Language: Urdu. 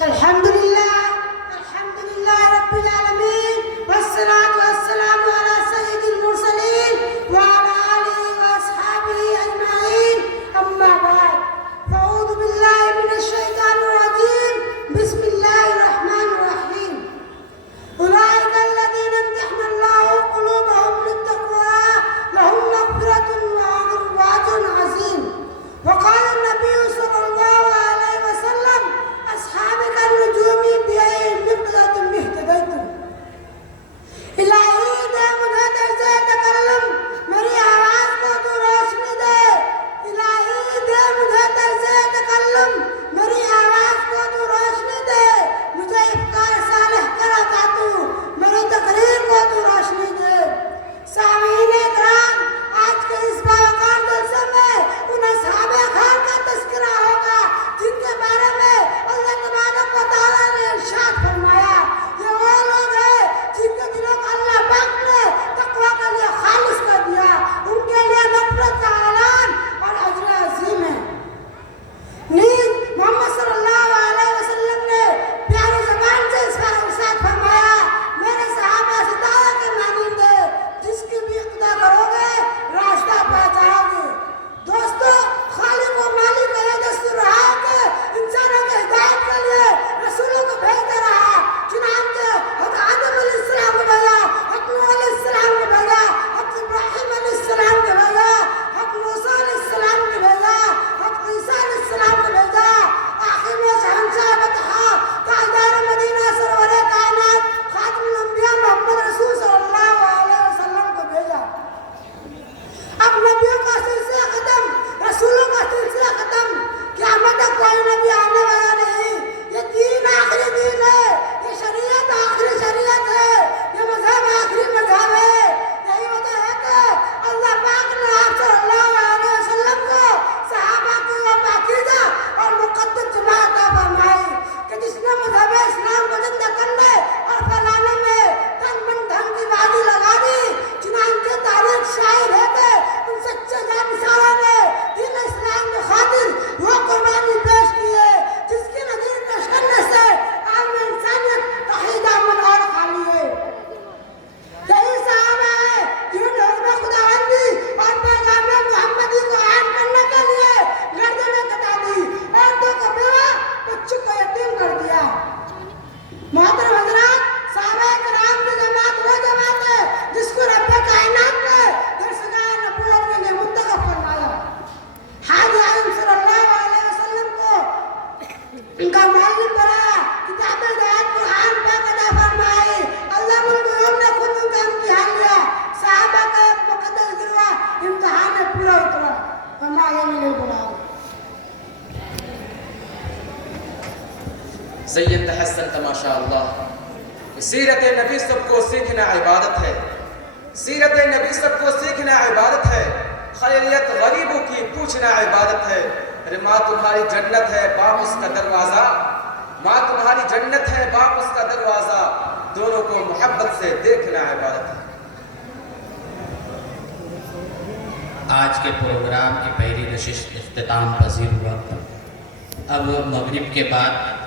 الحمدللہ رب العالمین والصلاة والسلام على سید المرسلین وعلى آلہ واصحابہ اجمعین اما بعد فاعوذ باللہ من الشیطان الرجیم بسم اللہ الرحمن الرحیم اولئک الذین امتحن اللہ قلوبهم للتقوى لهم مغفرۃ واجر عظیم وقال النبی صلی اللہ علیہ وسلم اصحاب النجوم بمقداد اهتدیتم الہی دے مجھے درس تکلم میری آواز کو تو روشنی دے الہی دے مجھے درس تکلم میری آواز کو تو روشنی دے مجھے افکار صالح کر عطا تو میری تقریر کو تو روشنی دے سامعین اکرام آج کے اس باوقار جلسے میں ان اصحاب خان کا تذکرہ ہوگا جن کے بارے میں اللہ تبارک و تعالیٰ نے ارشاد فرمایا یہ وہ لوگ ہیں جن کے دلوں کو اللہ پاک نے تقوی کے لیے خالص کر دیا ان کے لیے مغفرت کا اعلان اور اجر عظیم ہے نیز محمد صلی اللہ علیہ وسلم نے پیاری زبان سے اس کا ارشاد فرمایا میرے صحابہ ستارہ کے مانند ہے جس کی بھی اقتدا کرو گے راستہ پا جاؤ گے دوستو خالق و مالک کا یہ دستور رہا کہ انسانوں کے ہدایت کے لیے رسولوں کو بھیجتا رہا چنانچہ حضرت آدم علیہ السلام کو بھیجا حضرت نوح علیہ السلام کو بھیجا حضرت ابراہیم علیہ السلام کو بھیجا حضرت موسیٰ علیہ السلام کو بھیجا حضرت عیسیٰ علیہ السلام کو بھیجا آخر میں شہنشاہ بطحا تاجدار مدینہ سرور کائنات خاتم الانبیاء محمد رسول صلی اللہ علیہ وسلم کو بھیجا اب نبیوں کا سلسلہ ختم رسولوں کا سلسلہ ختم قیامت تک کوئی نبی آنے والا نہیں یہ دین آخری دین ہے یہ شریعت آخری شریعت ہے یہ مذہب آخری مذہب ہے یہی وجہ ہے کہ اللہ پاک نے آپ صلی اللہ علیہ وسلم کو صحابہ کی وہ پاکیزہ اور مقدس جماعت عطا فرمائی کہ جس نے مذہب اسلام کو زندہ کرنے اور پھیلانے میں تن من دھن کی بازی لگا دی چنانچہ تاریخ شاہد ہے کہ ان سچے جانشینوں نے دین اسلام کی خاطر وہ قربانی پیش کی ہے جس کی نظیر کے شرنے سے عالم انسانیت توحید امن اور خالی ہے یہی صحابہ ہے جنہوں نے حکم خداوندی اور پیغام محمدی کو عام کرنے کے لیے گردنیں کٹا دی عورتوں کو بیوہ بچوں کو یتیم کر دیا محترم حضرات صحابہ کرام کی جماعت وہ جماعت ہے جس کو رب کائنات نے درسگاہ نبوت کے لیے منتخب فرمایا حاجی عالم صلی اللہ علیہ وسلم کو ان کا معلم بنایا کتاب ہدایت قرآن پاک عطا فرمائی اللہ الغیوب نے خود ان کا امتحان لیا صحابہ کا ایک مقدس گروہ امتحان میں پورا اترا فرمایا ملے بلاؤ سید حسن تماشا اللہ سیرت نبی سب کو سیکھنا عبادت ہے سیرت نبی سب کو سیکھنا عبادت ہے خیریت غریبوں کی پوچھنا عبادت ہے ارے ماں تمہاری جنت ہے باپ اس کا دروازہ ماں تمہاری جنت ہے باپ اس کا دروازہ دونوں کو محبت سے دیکھنا عبادت ہے آج کے پروگرام کی پہلی نشست اختتام پذیر ہوا اب مغرب کے بعد